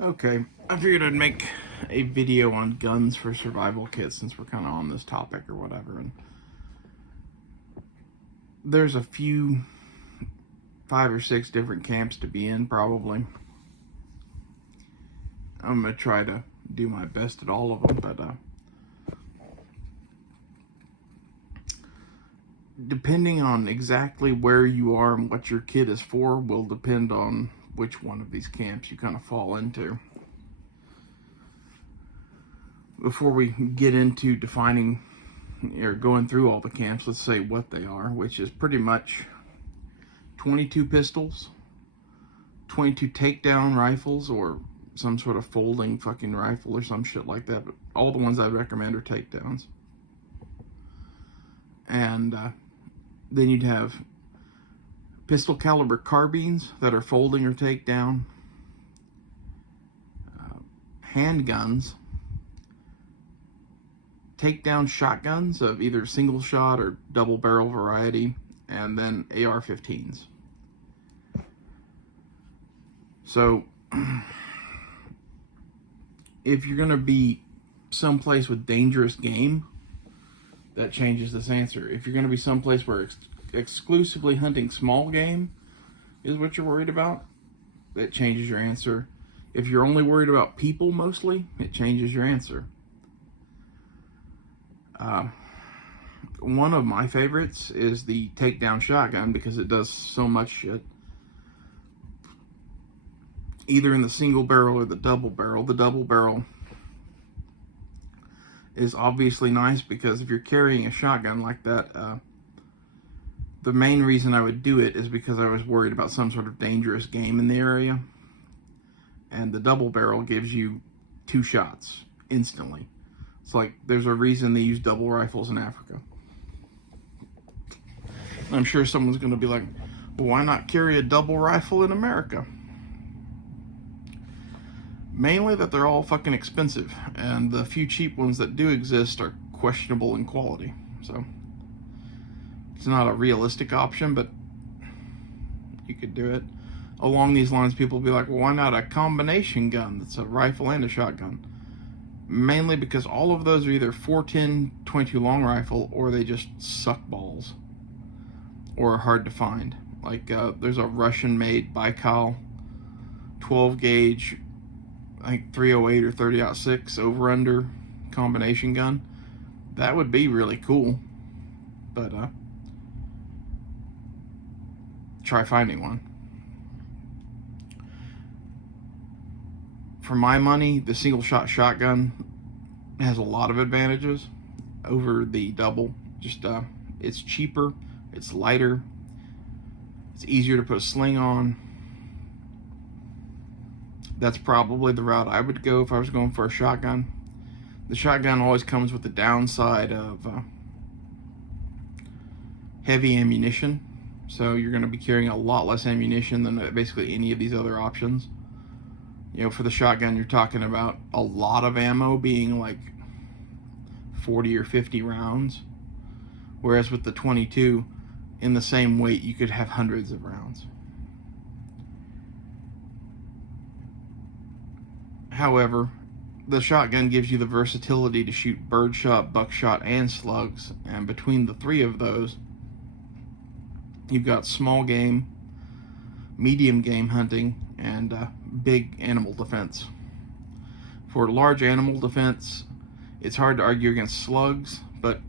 Okay, I figured I'd make a video on guns for survival kits since we're kind of on this topic or whatever. And there's a few, 5 or 6 different camps to be in, probably. I'm gonna try to do my best at all of them, but depending on exactly where you are and what your kit is for, will depend on which one of these camps you kind of fall into. Before we get into defining or going through all the camps, let's say what they are, which is pretty much 22 pistols, 22 takedown rifles, or some sort of folding fucking rifle or some shit like that. But all the ones I recommend are takedowns. And then you'd have pistol caliber carbines that are folding or takedown, handguns, takedown shotguns of either single shot or double barrel variety, and then AR-15s. So if you're going to be someplace with dangerous game, that changes this answer. If you're going to be someplace where exclusively hunting small game is what you're worried about, that changes your answer. If you're only worried about people mostly, it changes your answer. One of my favorites is the takedown shotgun because it does so much shit. Either in the single barrel or the double barrel. The double barrel is obviously nice because if you're carrying a shotgun like that, the main reason I would do it is because I was worried about some sort of dangerous game in the area. And the double barrel gives you 2 shots instantly. It's like there's a reason they use double rifles in Africa. And I'm sure someone's going to be like, well, why not carry a double rifle in America? Mainly that they're all fucking expensive, and the few cheap ones that do exist are questionable in quality. So it's not a realistic option, but you could do it. Along these lines, people will be like, well, why not a combination gun that's a rifle and a shotgun? Mainly because all of those are either 410 22 long rifle, or they just suck balls, or are hard to find. Like there's a Russian-made Baikal 12 gauge, I think 308 or 30-06 over-under combination gun. That would be really cool, but try finding one. For my money, the single shot shotgun has a lot of advantages over the double. Just it's cheaper, it's lighter, it's easier to put a sling on. That's probably the route I would go if I was going for a shotgun. The shotgun always comes with the downside of heavy ammunition, so you're going to be carrying a lot less ammunition than basically any of these other options. You know, for the shotgun, you're talking about a lot of ammo being like 40 or 50 rounds, whereas with the 22, in the same weight, you could have hundreds of rounds. However, the shotgun gives you the versatility to shoot birdshot, buckshot, and slugs, and between the 3 of those, you've got small game, medium game hunting, and big animal defense. For large animal defense, it's hard to argue against slugs, but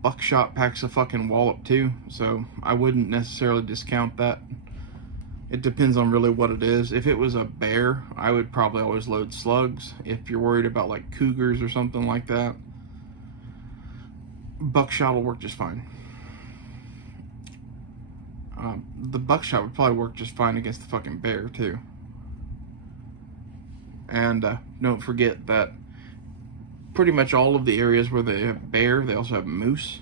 buckshot packs a fucking wallop too, so I wouldn't necessarily discount that. It depends on really what it is. If it was a bear, I would probably always load slugs. If you're worried about like cougars or something like that, buckshot will work just fine. The buckshot would probably work just fine against the fucking bear too. And don't forget that pretty much all of the areas where they have bear, they also have moose.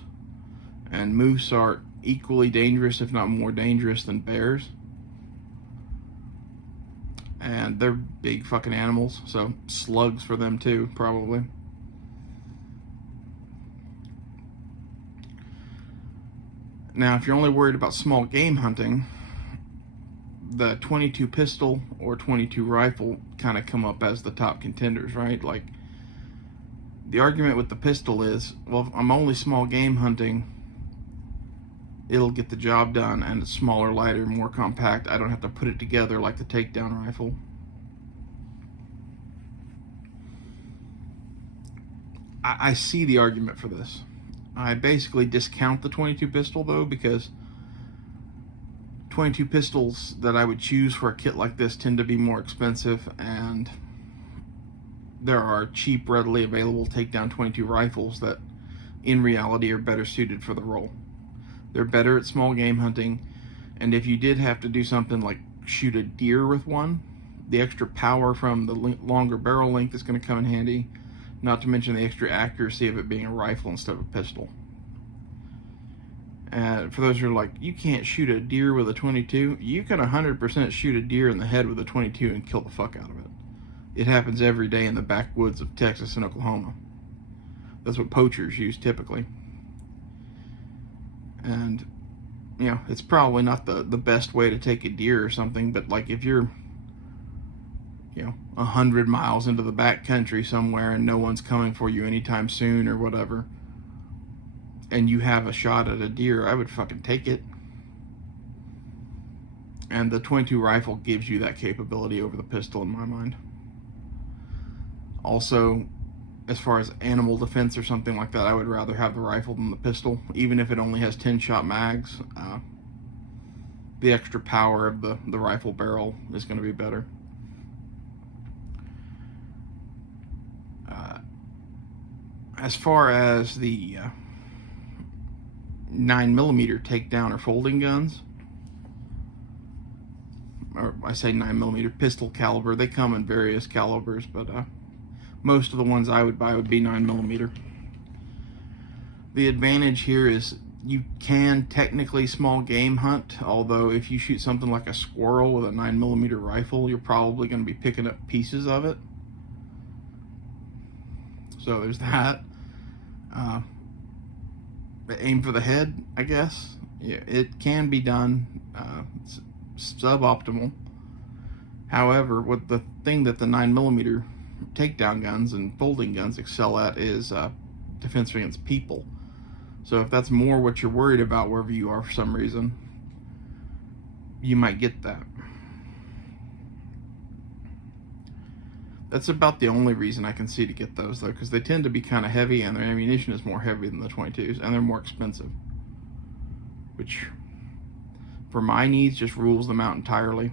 And moose are equally dangerous, if not more dangerous than bears. And they're big fucking animals, so slugs for them too, probably. Now, if you're only worried about small game hunting, the 22 pistol or 22 rifle kind of come up as the top contenders, right? Like, the argument with the pistol is, well, if I'm only small game hunting, it'll get the job done, and it's smaller, lighter, more compact. I don't have to put it together like the takedown rifle. I see the argument for this. I basically discount the 22 pistol, though, because 22 pistols that I would choose for a kit like this tend to be more expensive, and there are cheap, readily available takedown 22 rifles that in reality are better suited for the role. They're better at small game hunting, and if you did have to do something like shoot a deer with one, the extra power from the longer barrel length is going to come in handy, not to mention the extra accuracy of it being a rifle instead of a pistol. And for those who are like, you can't shoot a deer with a 22, you can 100% shoot a deer in the head with a 22 and kill the fuck out of it. It happens every day in the backwoods of Texas and Oklahoma. That's what poachers use typically. And, you know, it's probably not the best way to take a deer or something, but like if you're, you know, 100 miles into the back country somewhere and no one's coming for you anytime soon or whatever, and you have a shot at a deer, I would fucking take it. And the 22 rifle gives you that capability over the pistol in my mind. Also, as far as animal defense or something like that, I would rather have the rifle than the pistol, even if it only has 10-shot mags. The extra power of the rifle barrel is going to be better. As far as the 9mm takedown or folding guns, or I say 9mm pistol caliber, they come in various calibers, but most of the ones I would buy would be 9mm. The advantage here is you can technically small game hunt, although if you shoot something like a squirrel with a 9mm rifle, you're probably going to be picking up pieces of it. So there's that. Aim for the head, I guess. Yeah, it can be done. It's suboptimal. However, what the thing that the 9mm takedown guns and folding guns excel at is defense against people. So if that's more what you're worried about wherever you are for some reason, you might get that. That's about the only reason I can see to get those, though, because they tend to be kind of heavy and their ammunition is more heavy than the 22s, and they're more expensive, which for my needs just rules them out entirely.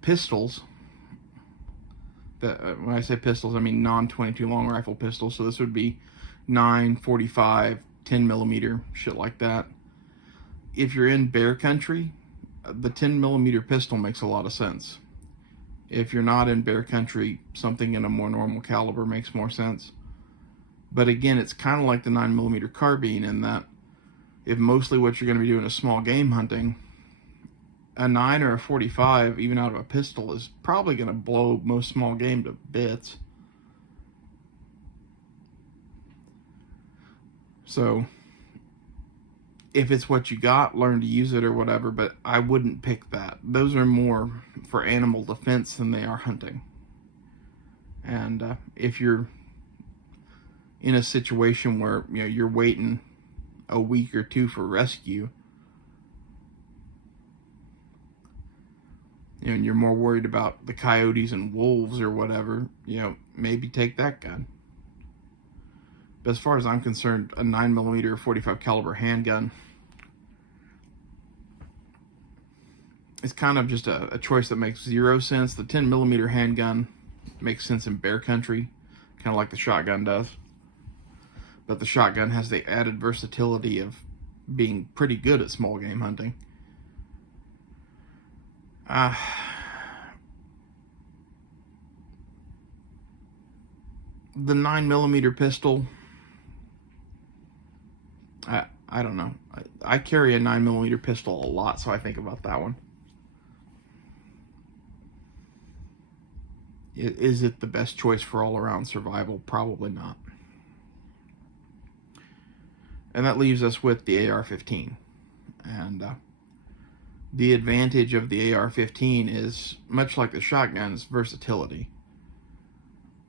Pistols, when I say pistols, I mean non-22 long rifle pistols, so this would be 9, 45, 10mm, shit like that. If you're in bear country, the 10mm pistol makes a lot of sense. If you're not in bear country, something in a more normal caliber makes more sense. But again, it's kind of like the 9mm carbine in that if mostly what you're going to be doing is small game hunting, a 9 or a 45, even out of a pistol, is probably going to blow most small game to bits. So if it's what you got, learn to use it or whatever, but I wouldn't pick that. Those are more for animal defense than they are hunting. And if you're in a situation where, you know, you're waiting a week or two for rescue, you know, and you're more worried about the coyotes and wolves or whatever, you know, maybe take that gun. But as far as I'm concerned, a 9mm 45 caliber handgun is kind of just a choice that makes zero sense. The 10mm handgun makes sense in bear country, kind of like the shotgun does. But the shotgun has the added versatility of being pretty good at small game hunting. The 9mm pistol, I don't know. I carry a 9mm pistol a lot, so I think about that one. Is it the best choice for all-around survival? Probably not. And that leaves us with the AR-15. And the advantage of the AR-15 is, much like the shotgun's, versatility.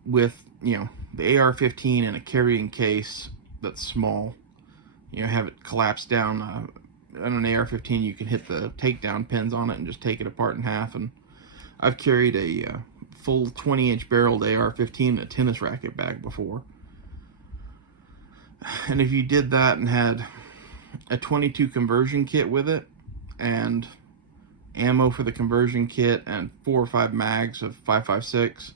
With, the AR-15 in a carrying case that's small, have it collapse down. On an AR-15, you can hit the takedown pins on it and just take it apart in half. And I've carried a full 20-inch barreled AR-15 in a tennis racket bag before. And if you did that and had a 22 conversion kit with it, and ammo for the conversion kit, and 4 or 5 mags of 5.56,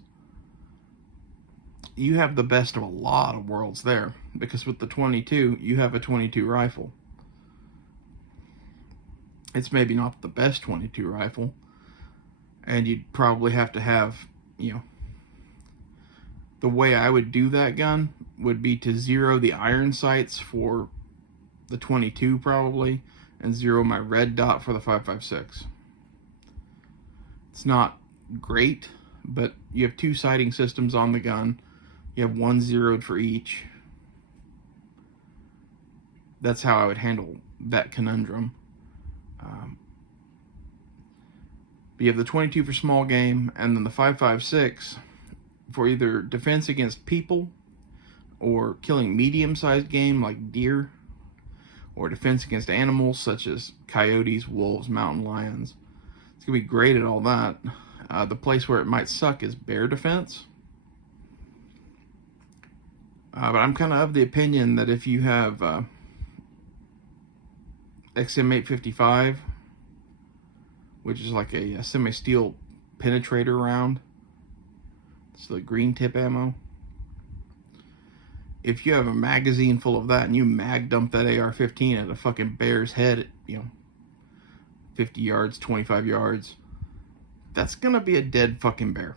you have the best of a lot of worlds there. Because with the 22, you have a 22 rifle. It's maybe not the best 22 rifle, and you'd probably have to have, the way I would do that gun would be to zero the iron sights for the 22 probably, and zero my red dot for the 5.56. It's not great, but you have 2 sighting systems on the gun. You have 1 zeroed for each. That's how I would handle that conundrum. But you have the 22 for small game, and then the 5.56 for either defense against people, or killing medium-sized game like deer, or defense against animals such as coyotes, wolves, mountain lions. It's going to be great at all that. The place where it might suck is bear defense. But I'm kind of the opinion that if you have XM855, which is like a semi-steel penetrator round, it's the green tip ammo. If you have a magazine full of that and you mag dump that AR-15 at a fucking bear's head at, 50 yards, 25 yards, that's gonna be a dead fucking bear.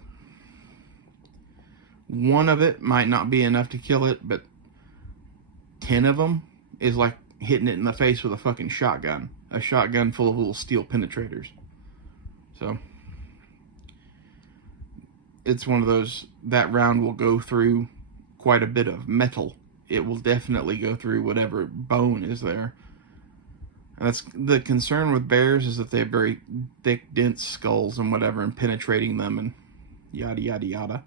One of it might not be enough to kill it, but 10 of them is like hitting it in the face with a fucking shotgun. A shotgun full of little steel penetrators. So, it's one of those, that round will go through quite a bit of metal. It will definitely go through whatever bone is there. And that's the concern with bears, is that they have very thick, dense skulls and whatever, and penetrating them and yada yada yada.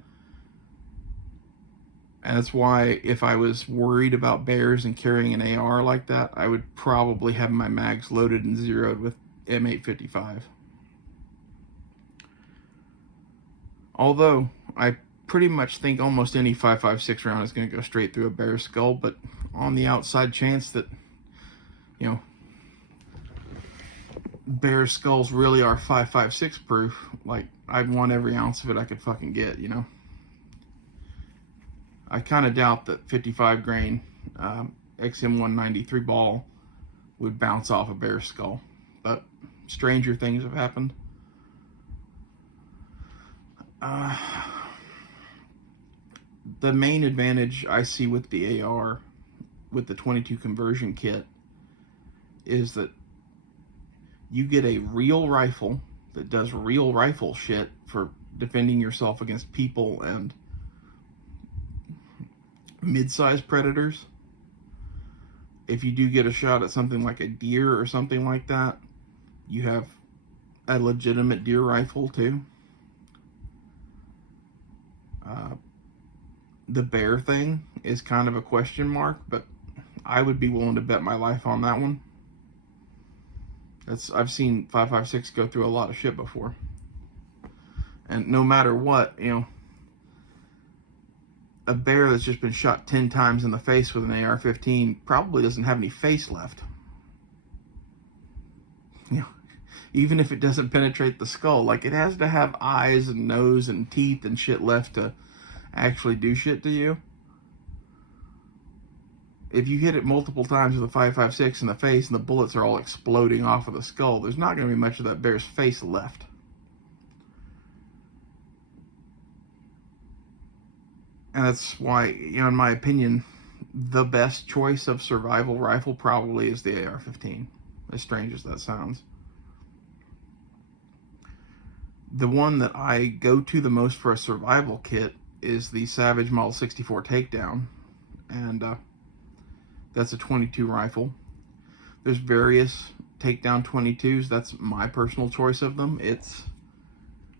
And that's why if I was worried about bears and carrying an AR like that, I would probably have my mags loaded and zeroed with M855. Although, I pretty much think almost any 5.56 round is going to go straight through a bear's skull, but on the outside chance that, bear skulls really are 5.56 proof, like, I'd want every ounce of it I could fucking get, I kind of doubt that 55 grain XM193 ball would bounce off a bear skull, but stranger things have happened. The main advantage I see with the AR, with the 22 conversion kit, is that you get a real rifle that does real rifle shit for defending yourself against people and mid-sized predators. If you do get a shot at something like a deer or something like that, you have a legitimate deer rifle too. The bear thing is kind of a question mark, but I would be willing to bet my life on that one. I've seen 5.56 go through a lot of shit before. And no matter what, a bear that's just been shot 10 times in the face with an AR-15 probably doesn't have any face left. Even if it doesn't penetrate the skull, like, it has to have eyes and nose and teeth and shit left to actually do shit to you. If you hit it multiple times with a 5.56 in the face and the bullets are all exploding off of the skull, there's not going to be much of that bear's face left. And that's why, in my opinion, the best choice of survival rifle probably is the AR-15, as strange as that sounds. The one that I go to the most for a survival kit is the Savage Model 64 Takedown, and that's a 22 rifle. There's various takedown 22s, that's my personal choice of them. It's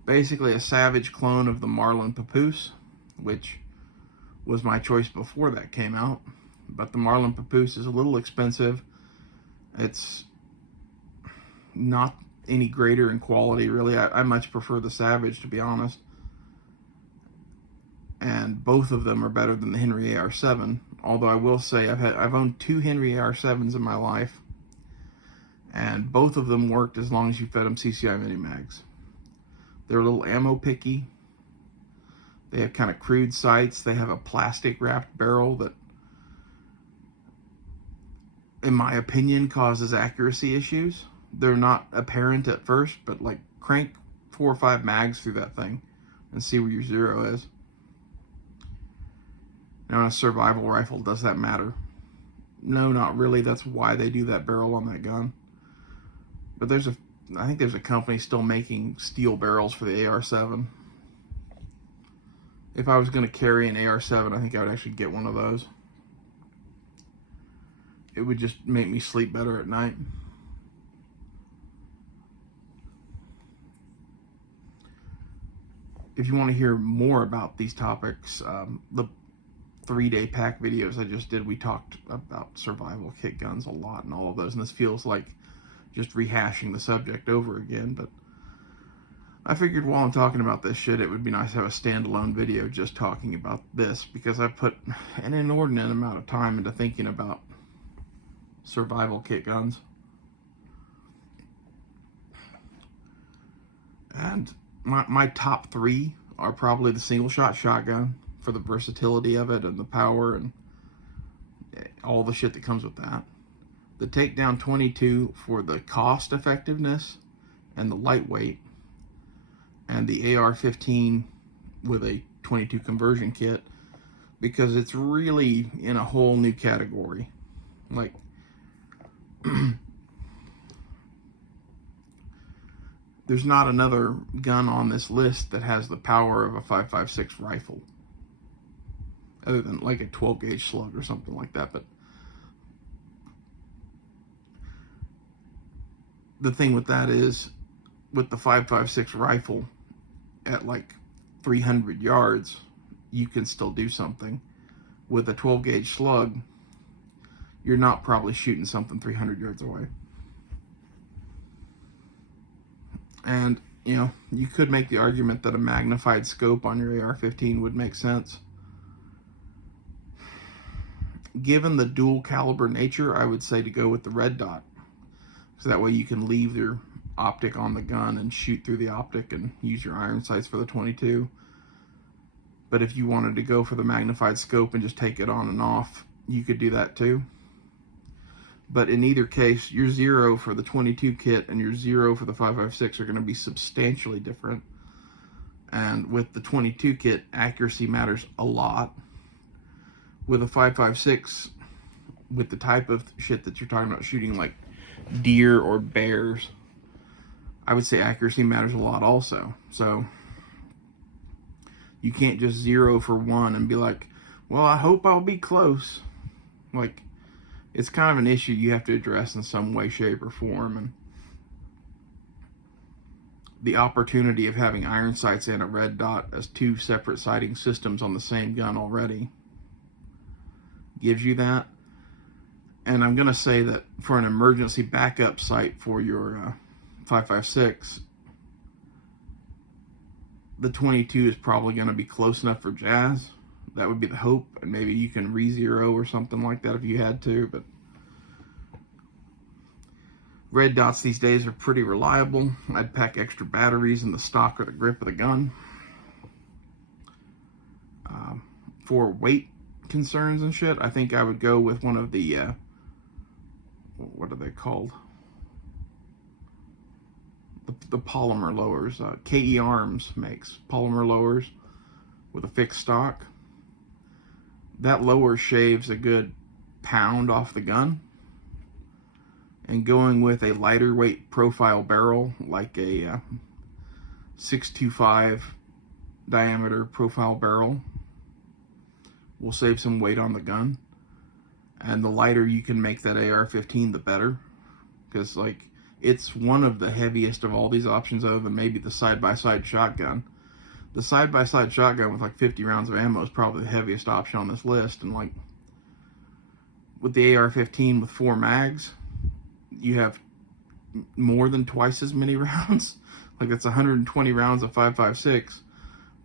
basically a Savage clone of the Marlin Papoose, which was my choice before that came out. But the Marlin Papoose is a little expensive. It's not any greater in quality, really. I much prefer the Savage, to be honest. And both of them are better than the Henry AR7. Although I will say I've owned 2 Henry AR7s in my life, and both of them worked as long as you fed them CCI Mini Mags. They're a little ammo picky. They have kind of crude sights. They have a plastic wrapped barrel that, in my opinion, causes accuracy issues. They're not apparent at first, but like crank 4 or 5 mags through that thing and see where your zero is. Now, in a survival rifle, does that matter? No, not really. That's why they do that barrel on that gun. But I think there's a company still making steel barrels for the AR-7. If I was going to carry an AR-7, I think I would actually get one of those. It would just make me sleep better at night. If you want to hear more about these topics, the 3-day pack videos I just did, we talked about survival kit guns a lot and all of those, and this feels like just rehashing the subject over again, but I figured while I'm talking about this shit, it would be nice to have a standalone video just talking about this, because I put an inordinate amount of time into thinking about survival kit guns. And my top 3 are probably the single shot shotgun, for the versatility of it and the power and all the shit that comes with that. The takedown 22 for the cost effectiveness and the lightweight, and the AR-15 with a 22 conversion kit, because it's really in a whole new category. Like, there's not another gun on this list that has the power of a 5.56 rifle, other than like a 12 gauge slug or something like that. But the thing with that is, with the 5.56 rifle at like 300 yards, you can still do something. With a 12 gauge slug, you're not probably shooting something 300 yards away. And, you know, you could make the argument that a magnified scope on your AR-15 would make sense. Given the dual caliber nature, I would say to go with the red dot, so that way you can leave your optic on the gun and shoot through the optic and use your iron sights for the 22. But if you wanted to go for the magnified scope and just take it on and off, you could do that too. But in either case, your zero for the 22 kit and your zero for the 5.56 are going to be substantially different. And with the 22 kit, accuracy matters a lot. With a 5.56, with the type of shit that you're talking about shooting, like deer or bears, I would say accuracy matters a lot also. So you can't just zero for one and be like, well, I hope I'll be close. Like, it's kind of an issue you have to address in some way, shape, or form. And the opportunity of having iron sights and a red dot as 2 separate sighting systems on the same gun already gives you that. And I'm going to say that for an emergency backup sight for your 5.56, the 22 is probably going to be close enough for jazz. That would be the hope, and maybe you can re-zero or something like that if you had to. But red dots these days are pretty reliable. I'd pack extra batteries in the stock or the grip of the gun. For weight concerns and shit, I think I would go with one of the what are they called? The polymer lowers. KE Arms makes polymer lowers with a fixed stock. That lower shaves a good pound off the gun. And going with a lighter weight profile barrel, like a 6.25 diameter profile barrel, will save some weight on the gun. And the lighter you can make that AR-15, the better. Because, like, It's one of the heaviest of all these options, other than maybe the side-by-side shotgun. The side-by-side shotgun with like 50 rounds of ammo is probably the heaviest option on this list. And like with the AR-15 with 4 mags, you have more than twice as many rounds. Like that's 120 rounds of 5.56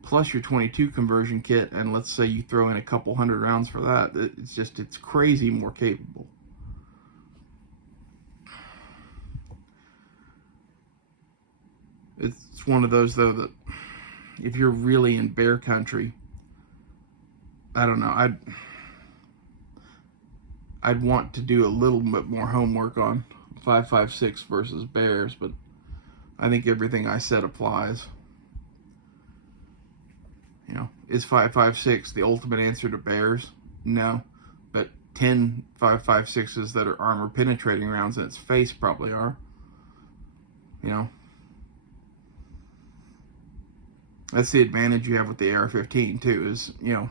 plus your 22 conversion kit, and let's say you throw in a couple hundred rounds for that. It's crazy more capable. It's one of those though that if you're really in bear country, I don't know, I'd want to do a little bit more homework on 5.56 versus bears, but I think everything I said applies. You know, is 5.56 the ultimate answer to bears? No, but 10 5.56s that are armor penetrating rounds in its face probably are. You know, that's the advantage you have with the AR-15 too, is, you know,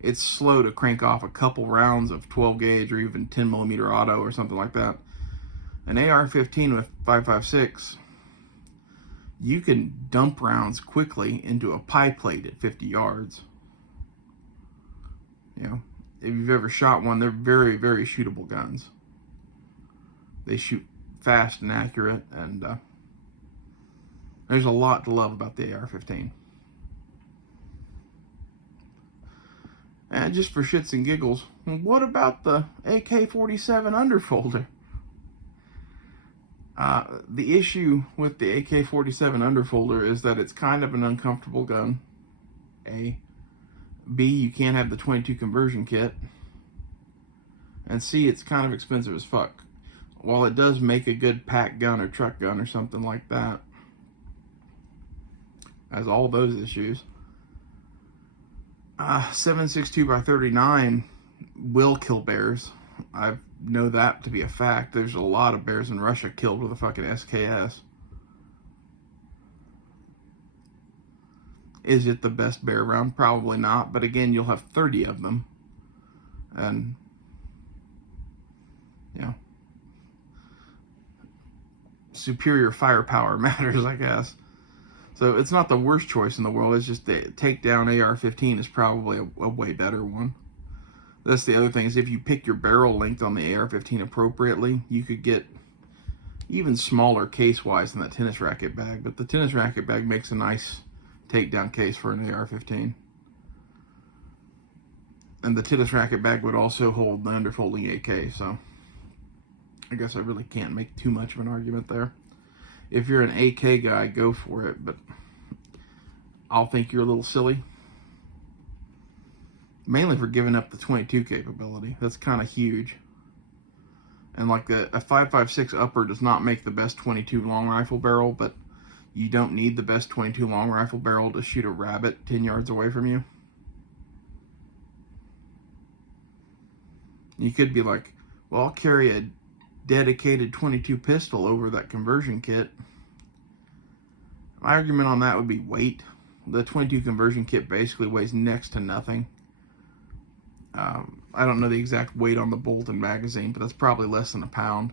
it's slow to crank off a couple rounds of 12 gauge or even 10 millimeter auto or something like that. An AR-15 with 5.56, you can dump rounds quickly into a pie plate at 50 yards. You know, if you've ever shot one, they're very, very shootable guns. They shoot fast and accurate, and there's a lot to love about the AR-15. And just for shits and giggles, what about the AK-47 underfolder? The issue with the AK-47 underfolder is that it's kind of an uncomfortable gun. A. B, you can't have the 22 conversion kit. And C, it's kind of expensive as fuck. While it does make a good pack gun or truck gun or something like that, has all those issues. 7.62 by 39 will kill bears. I know that to be a fact. There's a lot of bears in Russia killed with a fucking SKS. Is it the best bear round? Probably not. But again, you'll have 30 of them. And, you know, superior firepower matters, I guess. So it's not the worst choice in the world. It's just the takedown AR-15 is probably a way better one. That's the other thing, is if you pick your barrel length on the AR-15 appropriately, you could get even smaller case-wise than that tennis racket bag. But the tennis racket bag makes a nice takedown case for an AR-15. And the tennis racket bag would also hold the underfolding AK, so I guess I really can't make too much of an argument there. If you're an AK guy, go for it, but I'll think you're a little silly. Mainly for giving up the 22 capability. That's kind of huge. And like a 5.56 upper does not make the best 22 long rifle barrel, but you don't need the best 22 long rifle barrel to shoot a rabbit 10 yards away from you. You could be like, well, I'll carry a dedicated 22 pistol over that conversion kit. My argument on that would be weight. The 22 conversion kit basically weighs next to nothing. I don't know the exact weight on the bolt and magazine, but that's probably less than a pound.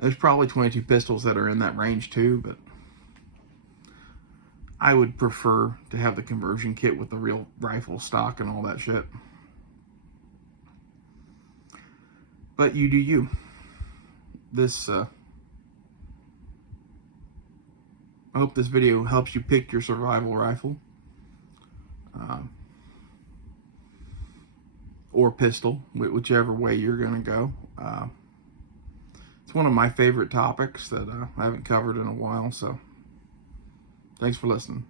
There's probably 22 pistols that are in that range too, but I would prefer to have the conversion kit with the real rifle stock and all that shit. But you do you. I hope this video helps you pick your survival rifle. Or pistol, whichever way you're going to go. It's one of my favorite topics that I haven't covered in a while, so thanks for listening.